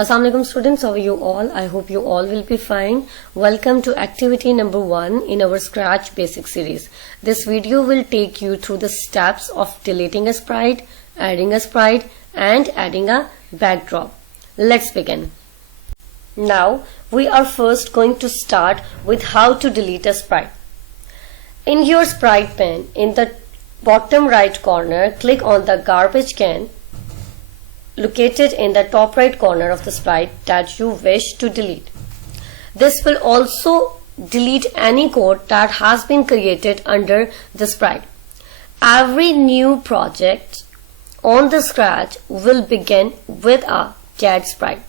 Assalamualaikum students, how are you all? I hope you all will be fine. Welcome to activity number 1 in our Scratch basic series. This video will take you through the steps of deleting a sprite, adding a sprite and adding a backdrop. Let's begin. Now we are first going to start with how to delete a sprite. In your sprite pane, in the bottom right corner, click on the garbage can located in the top right corner of the sprite that you wish to delete. This will also delete any code that has been created under the sprite. Every new project on the Scratch will begin with a cat sprite.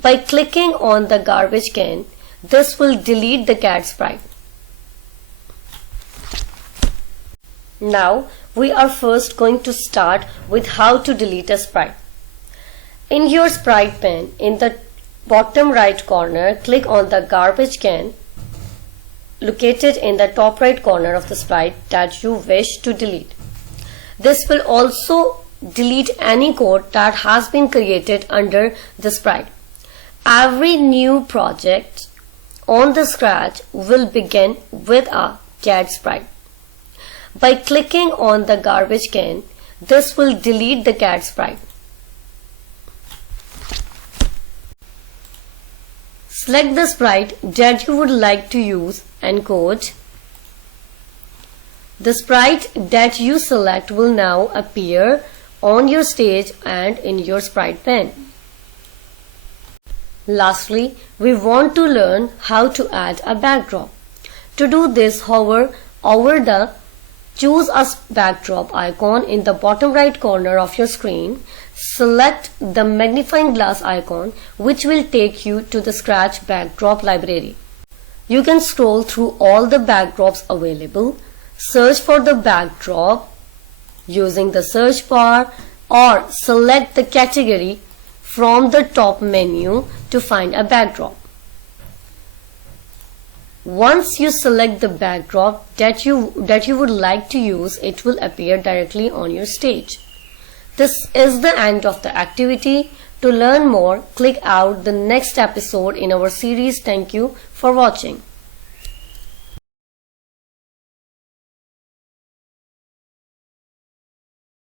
By clicking on the garbage can, this will delete the cat sprite. Now we are first going to start with how to delete a sprite. In your sprite pane, in the bottom right corner, click on the garbage can located in the top right corner of the sprite that you wish to delete. This will also delete any code that has been created under the sprite. Every new project on the Scratch will begin with a cat sprite. By clicking on the garbage can, this will delete the cat sprite. Select the sprite that you would like to use and code. The sprite that you select will now appear on your stage and in your sprite pane. Lastly, we want to learn how to add a backdrop. To do this, hover over the Choose a backdrop icon in the bottom right corner of your screen. Select the magnifying glass icon, which will take you to the Scratch backdrop library. You can scroll through all the backdrops available, search for the backdrop using the search bar, or select the category from the top menu to find a backdrop. Once you select the backdrop that you would like to use, it will appear directly on your stage. This is the end of the activity. To learn more, click out the next episode in our series. Thank you for watching.